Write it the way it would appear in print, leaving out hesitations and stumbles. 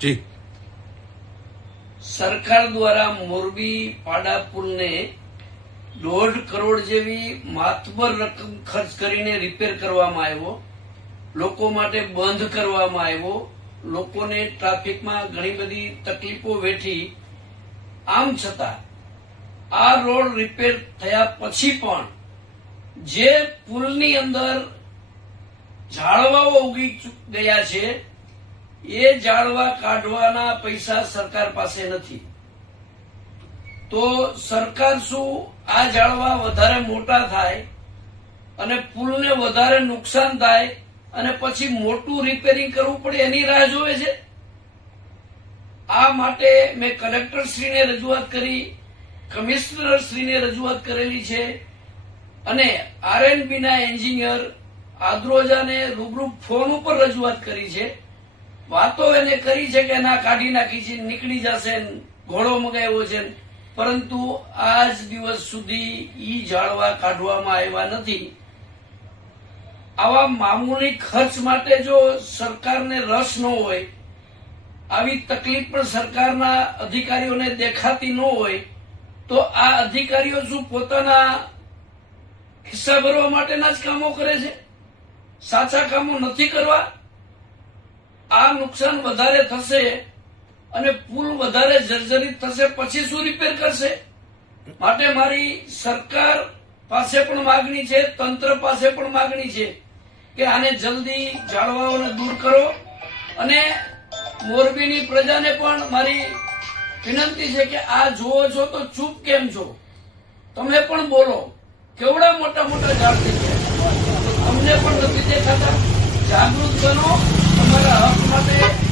જી સરકાર દ્વારા મોરબી પાડા પુલને 1.5 કરોડ જેવી માતબર રકમ ખર્ચ કરીને રિપેર કરવામાં આવ્યો, લોકો માટે બંધ કરવામાં આવ્યો, લોકોને ટ્રાફિકમાં ઘણી બધી તકલીફો વેઠી. આમ છતાં આ રોડ રિપેર થયા પછી પણ જે પુલની અંદર ઝાડવાઓ ઉગી ગયા છે એ ઝાડવા કાઢવાના પૈસા સરકાર પાસે નથી. તો સરકાર શું આ ઝાડવા વધારે મોટા થાય અને પુલને વધારે નુકસાન થાય અને પછી મોટું રિપેરિંગ કરવું પડે એની રાહ જોવે છે? આ માટે મેં કલેક્ટરશ્રીને રજૂઆત કરી, કમિશનરશ્રીને રજૂઆત કરેલી છે અને આરએનબીના એન્જિનિયર આદ્રોજાને રૂબરૂ ફોન ઉપર રજૂઆત કરી છે. વાતો એને કરી છે કે ના કાઢી નાખી છે, નીકળી જશે, ઘોડો મગાવ્યો છે, પરંતુ આજ દિવસ સુધી ઈ ઝાડવા કાઢવામાં આવ્યા નથી. આવા મામૂલી ખર્ચ માટે જો સરકારને રસ ન હોય, આવી તકલીફ પણ સરકારના અધિકારીઓને દેખાતી ન હોય, તો આ અધિકારીઓ શું પોતાના ખિસ્સા ભરવા માટેના જ કામો કરે છે? સાચા કામો નથી કરવા? આ નુકસાન વધારે થશે અને પુલ વધારે જર્જરિત થશે, પછી શું રિપેર કરશે? માટે મારી સરકાર પાસે પણ માગણી છે, તંત્ર પાસે પણ માગણી છે કે આને જલ્દી ઝાડવાઓને દૂર કરો. અને મોરબીની પ્રજાને પણ મારી વિનંતી છે કે આ જુઓ છો તો ચૂપ કેમ છો? તમે પણ બોલો. કેવડા મોટા મોટા ઝાડ થઈ ગયા, અમને પણ નથી દેખાતા. જાગૃત બનો, તમારા હક માટે